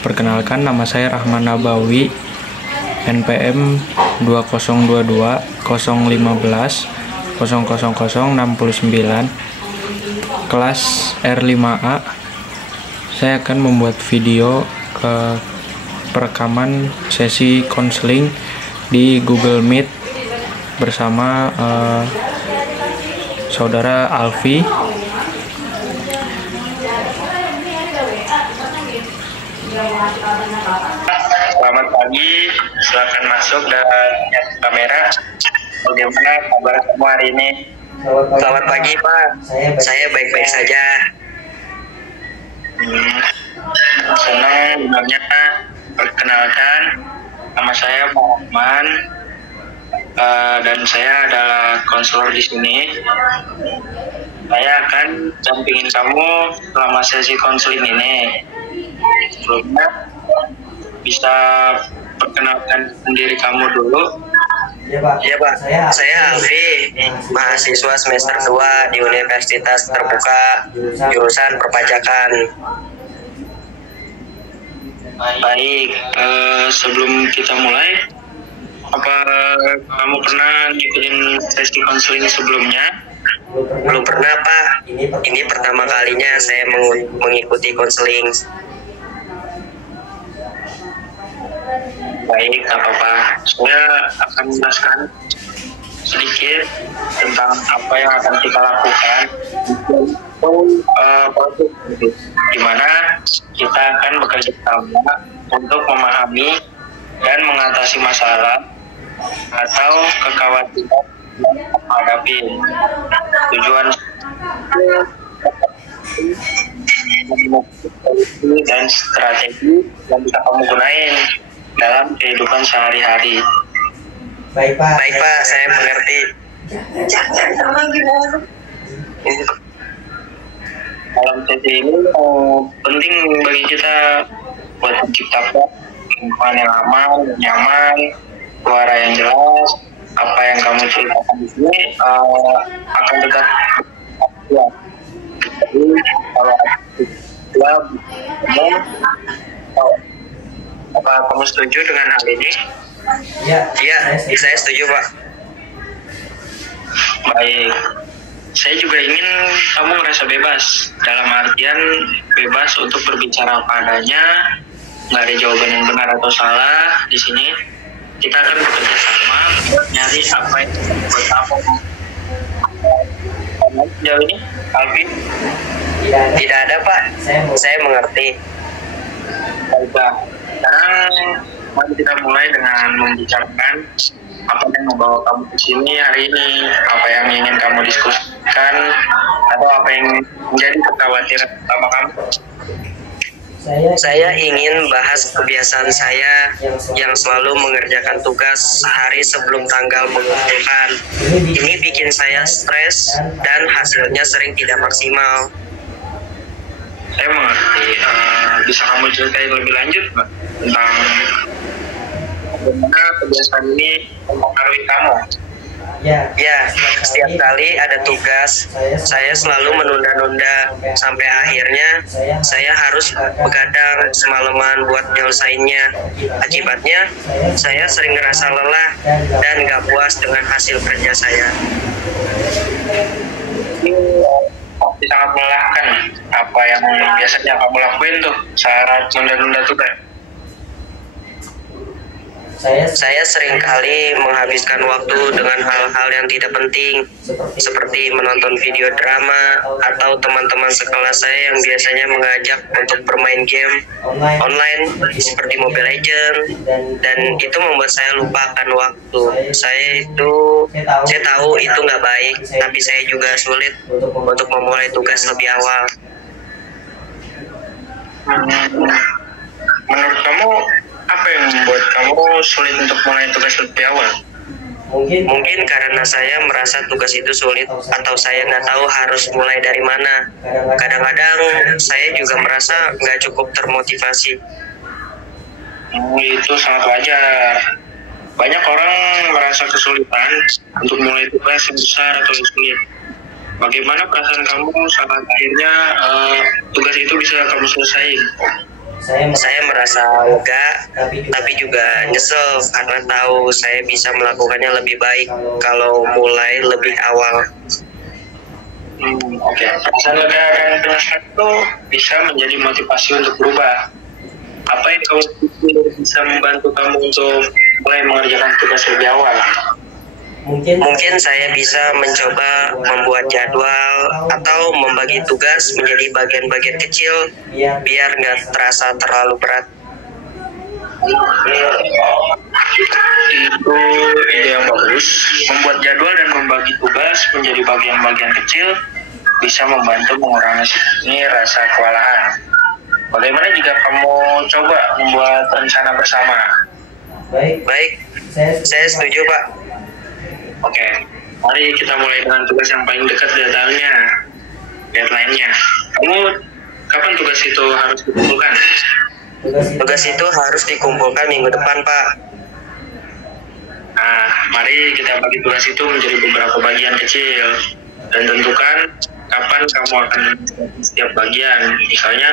Perkenalkan, nama saya Rahman Nabawi, NPM 2022 015 00069, kelas R5A. Saya akan membuat video perekaman sesi konseling di Google Meet bersama saudara Alfi. Selamat pagi, silakan masuk dan lihat kamera. Bagaimana kabar kamu hari ini? Selamat pagi, Pak. Saya baik-baik saja. Senang dengarnya. Perkenalkan, nama saya Pak Rahman, dan saya adalah konselor di sini. Saya akan dampingin kamu selama sesi konseling ini. Sebelumnya bisa perkenalkan diri kamu dulu. Ya, Pak. Saya Alfi, mahasiswa semester 2 di Universitas Terbuka, jurusan perpajakan. Baik, sebelum kita mulai, apa kamu pernah ngikutin sesi konseling sebelumnya? Belum pernah, Pak. Ini pertama kalinya saya mengikuti konseling. Baik, tak apa-apa. Saya akan menjelaskan sedikit tentang apa yang akan kita lakukan. Proses di mana kita akan bekerja sama untuk memahami dan mengatasi masalah atau kekhawatiran yang menghadapi. Tujuan dan strategi yang bisa kamu gunain dalam kehidupan sehari-hari. Baik, Pak, saya mengerti. Dalam sesi ini penting bagi kita buat menciptakan lingkungan yang aman, nyaman, suara yang jelas. Apa yang kamu ceritakan di sini akan dekat. Jadi kalau apa kamu setuju dengan hal ini? Ya, saya setuju, Pak. Baik, saya juga ingin kamu merasa bebas, dalam artian bebas untuk berbicara apa adanya, nggak ada jawaban yang benar atau salah. Di sini kita akan bekerja sama nyari apa yang buat kamu. Sejauh ini, Alvin? Tidak ada, Pak. Saya mengerti. Baiklah, sekarang mari kita mulai dengan membicarakan apa yang membawa kamu ke sini hari ini, apa yang ingin kamu diskusikan, atau apa yang menjadi kekhawatiran utama kamu. Saya ingin bahas kebiasaan saya yang selalu mengerjakan tugas sehari sebelum tanggal mengumpulkan. Ini bikin saya stres dan hasilnya sering tidak maksimal. Saya mengerti. Bisa kamu ceritain lebih lanjut, Mbak, tentang bagaimana kebiasaan ini mempengaruhi kamu? Ya, setiap kali ada tugas, saya selalu menunda-nunda sampai akhirnya saya harus begadang semalaman buat nyelesainnya. Akibatnya, saya sering ngerasa lelah dan gak puas dengan hasil kerja saya. Ini pasti sangat melelahkan. Apa yang biasanya kamu lakuin tuh saat nunda-nunda tugas? Saya seringkali menghabiskan waktu dengan hal-hal yang tidak penting, seperti menonton video drama atau teman-teman sekelas saya yang biasanya mengajak untuk bermain game online seperti Mobile Legends, dan itu membuat saya lupakan waktu. Saya tahu itu nggak baik, tapi saya juga sulit untuk memulai tugas lebih awal. Menurut kamu, apa yang membuat kamu sulit untuk mulai tugas lebih awal? Mungkin karena saya merasa tugas itu sulit atau saya nggak tahu harus mulai dari mana. Kadang-kadang saya juga merasa nggak cukup termotivasi. Itu sangat wajar. Banyak orang merasa kesulitan untuk mulai tugas yang besar atau sulit. Bagaimana perasaan kamu saat akhirnya tugas itu bisa kamu selesaikan? Saya merasa lega, tapi juga nyesel karena tahu saya bisa melakukannya lebih baik kalau mulai lebih awal. Oke. Perasaan lega dan penyesal itu bisa menjadi motivasi untuk berubah. Apa yang kamu pikir bisa membantu kamu untuk mulai mengerjakan tugas lebih awal? Mungkin saya bisa mencoba membuat jadwal atau membagi tugas menjadi bagian-bagian kecil biar nggak terasa terlalu berat. Itu ide yang bagus. Membuat jadwal dan membagi tugas menjadi bagian-bagian kecil bisa membantu mengurangi rasa kewalahan. Bagaimana jika kamu coba membuat rencana bersama? Baik, saya setuju Pak. Oke, mari kita mulai dengan tugas yang paling dekat deadline-nya. Kamu kapan tugas itu harus dikumpulkan? Tugas itu harus dikumpulkan minggu depan Pak. Nah, mari kita bagi tugas itu menjadi beberapa bagian kecil dan tentukan kapan kamu akan setiap bagian. Misalnya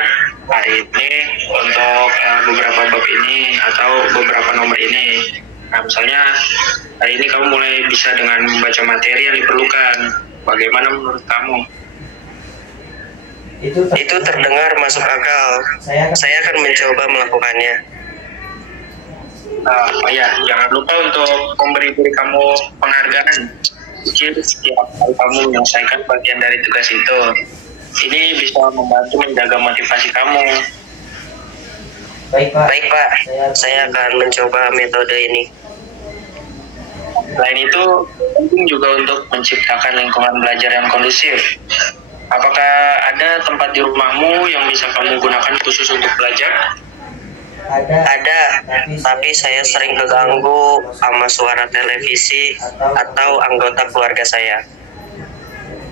hari ini untuk beberapa bab ini atau beberapa nomor ini. Nah, misalnya hari ini kamu mulai bisa dengan membaca materi yang diperlukan. Bagaimana menurut kamu? Itu terdengar masuk akal. Saya akan mencoba melakukannya. Oh ya, jangan lupa untuk memberi diri kamu penghargaan kecil setiap kali kamu menyelesaikan bagian dari tugas itu. Ini bisa membantu menjaga motivasi kamu. Baik Pak, saya akan mencoba metode ini. Selain itu, penting juga untuk menciptakan lingkungan belajar yang kondusif. Apakah ada tempat di rumahmu yang bisa kamu gunakan khusus untuk belajar? Ada, tapi saya sering keganggu sama suara televisi atau anggota keluarga saya.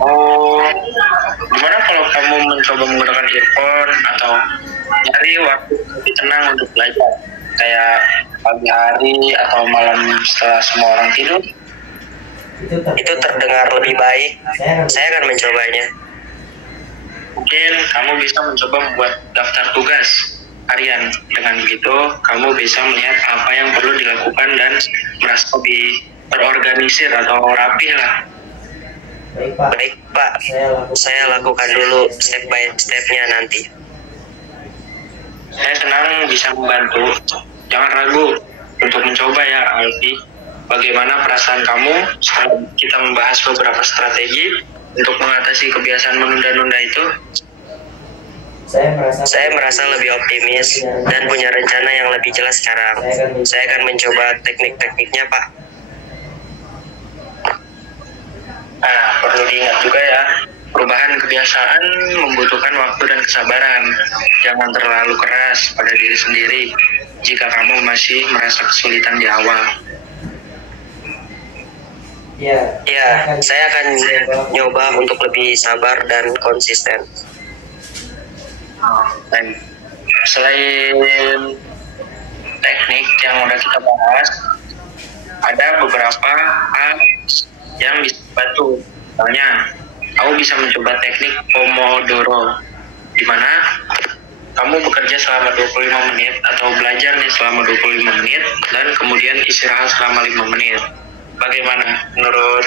Oh, gimana kalau kamu mencoba menggunakan earphone atau nyari waktu lebih tenang untuk belajar? Kayak pagi hari atau malam setelah semua orang tidur? Itu terdengar lebih baik. Saya akan mencobanya. Mungkin kamu bisa mencoba membuat daftar tugas harian. Dengan begitu, kamu bisa melihat apa yang perlu dilakukan dan merasa lebih terorganisir atau rapi lah. Baik Pak, saya lakukan dulu step by stepnya nanti. Saya senang bisa membantu. Jangan ragu untuk mencoba ya, Alfi. Bagaimana perasaan kamu setelah kita membahas beberapa strategi untuk mengatasi kebiasaan menunda-nunda itu? Saya merasa lebih optimis dan punya rencana yang lebih jelas sekarang. Saya akan mencoba teknik-tekniknya, Pak. Nah, perlu diingat juga ya, perubahan kebiasaan membutuhkan waktu dan kesabaran. Jangan terlalu keras pada diri sendiri jika kamu masih merasa kesulitan di awal. Ya, saya akan nyoba untuk lebih sabar dan konsisten. Dan selain teknik yang udah kita bahas, ada beberapa hal yang bisa bantu. Misalnya, kamu bisa mencoba teknik Pomodoro, di mana kamu bekerja selama 25 menit atau belajar nih selama 25 menit dan kemudian istirahat selama 5 menit. Bagaimana menurut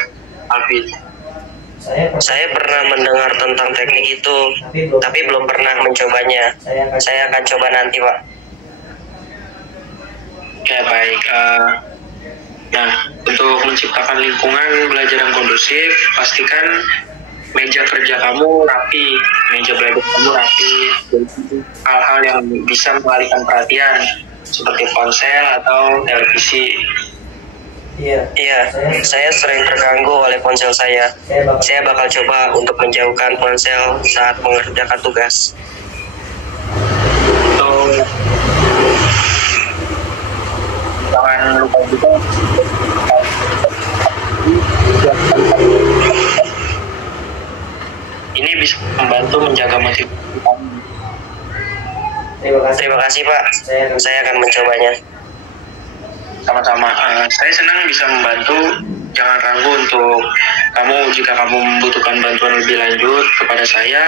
Alfi? Saya pernah mendengar tentang teknik itu, tapi belum pernah mencobanya. Saya akan coba nanti, Pak. Oke, baik. Nah, untuk menciptakan lingkungan belajar yang kondusif, pastikan meja kerja kamu rapi, meja belajar kamu rapi, dan hal-hal yang bisa mengalihkan perhatian, seperti ponsel atau televisi. Iya, saya sering terganggu oleh ponsel saya. Saya bakal coba untuk menjauhkan ponsel saat mengerjakan tugas. Untuk jangan lupa juga ini bisa membantu menjaga motivasi kamu. Terima kasih, Pak. Saya akan mencobanya. Sama-sama. Saya senang bisa membantu. Jangan ragu untuk jika kamu membutuhkan bantuan lebih lanjut kepada saya.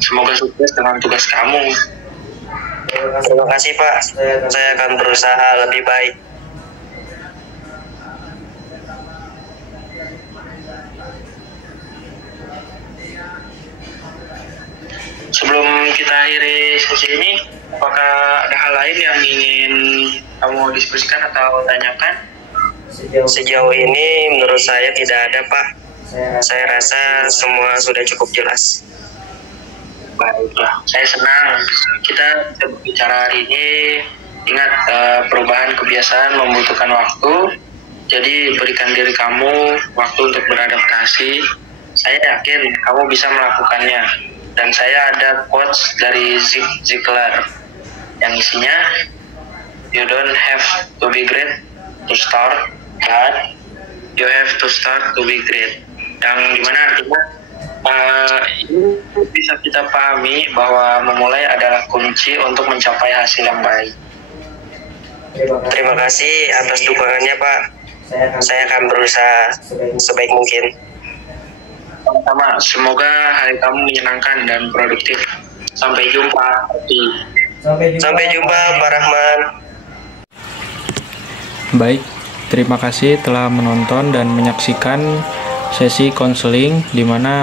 Semoga sukses dengan tugas kamu. Terima kasih Pak, saya akan berusaha lebih baik. Sebelum kita akhiri sesi ini, apakah ada hal lain yang ingin kamu diskusikan atau tanyakan? Sejauh ini menurut saya tidak ada Pak. Saya rasa semua sudah cukup jelas. Baiklah, saya senang kita berbicara hari ini. Ingat, perubahan kebiasaan membutuhkan waktu. Jadi berikan diri kamu waktu untuk beradaptasi. Saya yakin kamu bisa melakukannya. Dan saya ada quotes dari Zig Ziglar yang isinya, "You don't have to be great to start, but you have to start to be great." Yang dimana artinya ini bisa kita pahami bahwa memulai adalah kunci untuk mencapai hasil yang baik. Terima kasih atas dukungannya Pak. Saya akan berusaha sebaik mungkin. Sama-sama, semoga hari kamu menyenangkan dan produktif. Sampai jumpa. Sampai jumpa Pak Rahman. Baik, terima kasih telah menonton dan menyaksikan sesi konseling di mana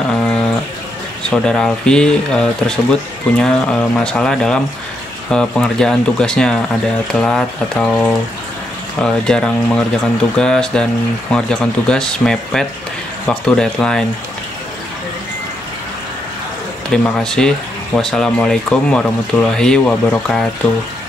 saudara Alfi tersebut punya masalah dalam pengerjaan tugasnya, ada telat atau jarang mengerjakan tugas dan mengerjakan tugas mepet waktu deadline. Terima kasih. Wassalamualaikum warahmatullahi wabarakatuh.